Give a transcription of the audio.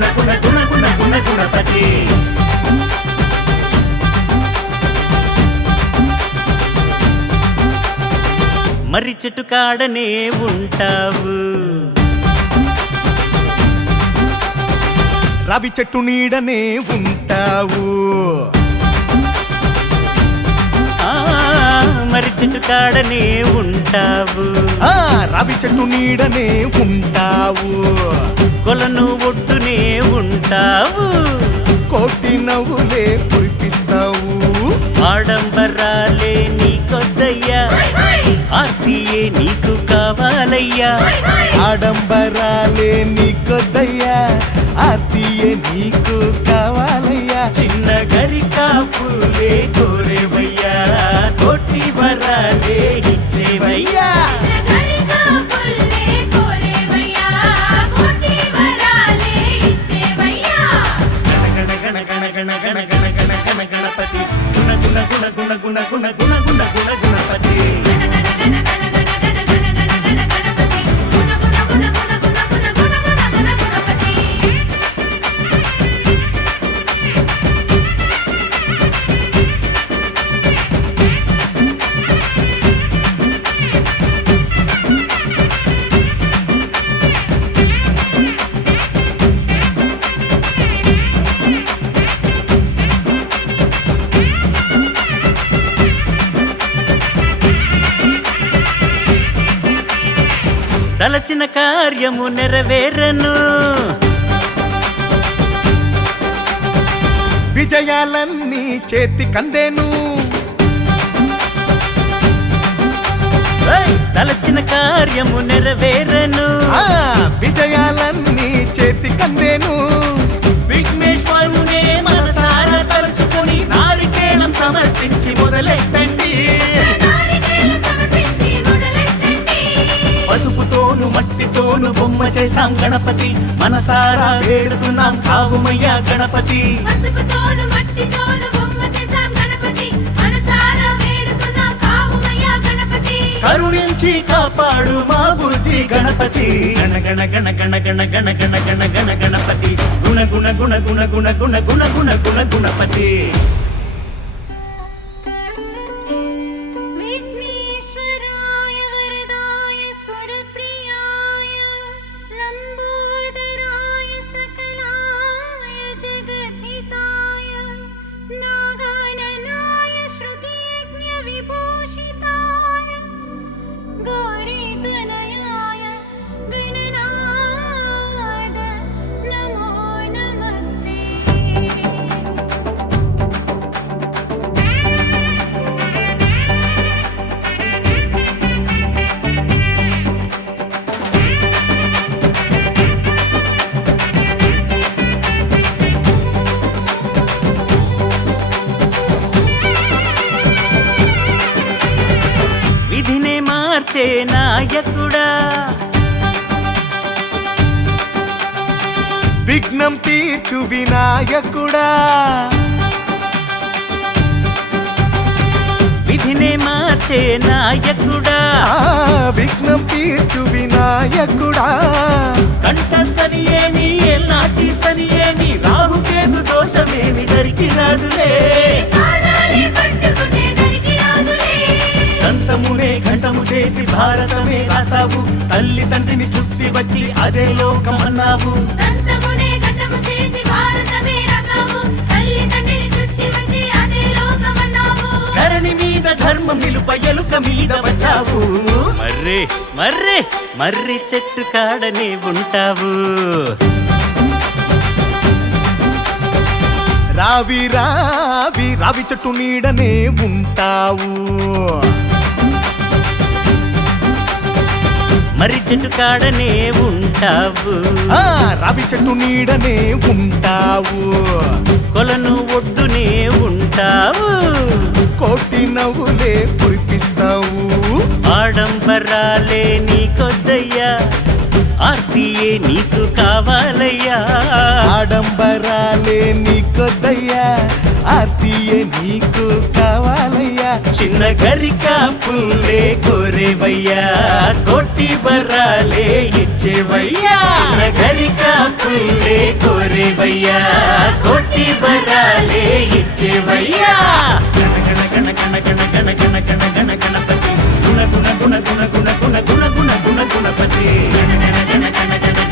గుణపతి. మర్రి చెట్టు కాడనే ఉంటావు, రావి చెట్టు నీడనే ఉంటావు. మర్రి చెట్టు కాడనే ఉంటావు, రావి చెట్టు నీడనే ఉంటావు. కొలను ఒడ్డునే ఉంటావు, కోటి నవ్వులే కురిపిస్తావు. ఆడంబరాలే నీకొద్దయ్యా, ఆర్తియే నీకు కావాలయ్యా. ఆడంబరాలే నీకొద్దయ్యా, ఆర్తియే నీకు కావాలయ్యా. చిన్న గరికాపులే కోరేవయ్యా, కోటి వరాలే ఇచ్చేవయ్యా. గణపతి గుణ గుణ గుణ గుణ గుణ గుణ గుణ గుణ గుణ గుణపతి. తలచిన కార్యము నెరవేరను, విజయాలన్నీ చేతి కందేను. తలచిన కార్యము నెరవేరను, విజయాలన్నీ చేతి కందేను. విఘ్నేశ్వరునే మనసారా తలుచుకొని నారికేళం సమర్పించి మొదలెట్టండి. పసుపుతోను మట్టితోను బొమ్మ చేశాం గణపతి, మనసారా వేడుతున్నాం కావుమయ్యా గణపతి. కరుణించి కాపాడు మా బుజ్జి గణపతి. గణ గణ గణ గణ గణ గణ గణ గణ గణ గణపతి. గుణ గుణ గుణ గుణ గుణ గుణ గుణ గుణ గుణ గుణపతి. విధినే మార్చే నాయకుడా, విఘ్నం తీర్చు వినాయకుడా. విధినే మార్చే నాయకుడా, విఘ్నం తీర్చు వినాయకుడా. కంట సనియేమి ఎల్లాటి సనియేమి, రాహుకేతు దోషమేమి దరికి రాదులే. దంతమునే ఘంటము చేసి భారతమే రాసావు, తల్లి తండ్రిని చుట్టి వచ్చి అదే లోకమన్నావు. ధరణి మీద ధర్మం నిలుప ఎలుక మీద వచ్చావు. మర్రి మర్రి మర్రి చెట్టు కాడనే ఉంటావు, రావి రావి రావి చెట్టు నీడనే ఉంటావు. మర్రి చెట్టు కాడనే ఉంటావు, రావి చెట్టు నీడనే ఉంటావు. కొలను ఒడ్డునే ఉంటావు, కోటి నవ్వులే కురిపిస్తావు. ఆడంబరాలే నీకొద్దయ్యా, ఆర్తియే నీకు కావాలయ్యా. ఆడంబరాలే నీకొద్దయ్యా, ఆర్తియే నీకు కావాలయ్యా. చిన్న గరికా పుల్లే కోరేవయ్యా, కోటి వరాలే ఇచ్చేవయ్యా. చిన్న గరికా పుల్లే కోరే నీవయ్యా కోటి వరాలే ఇచ్చేవయ్యా గణ గణ గణ గణ గణ గణ గణ గణ గణ గణపతి గుణ గుణ గుణ గుణ గుణ గుణ గుణ గుణ గుణ గుణపతి గణ గణ గణ గణ గణ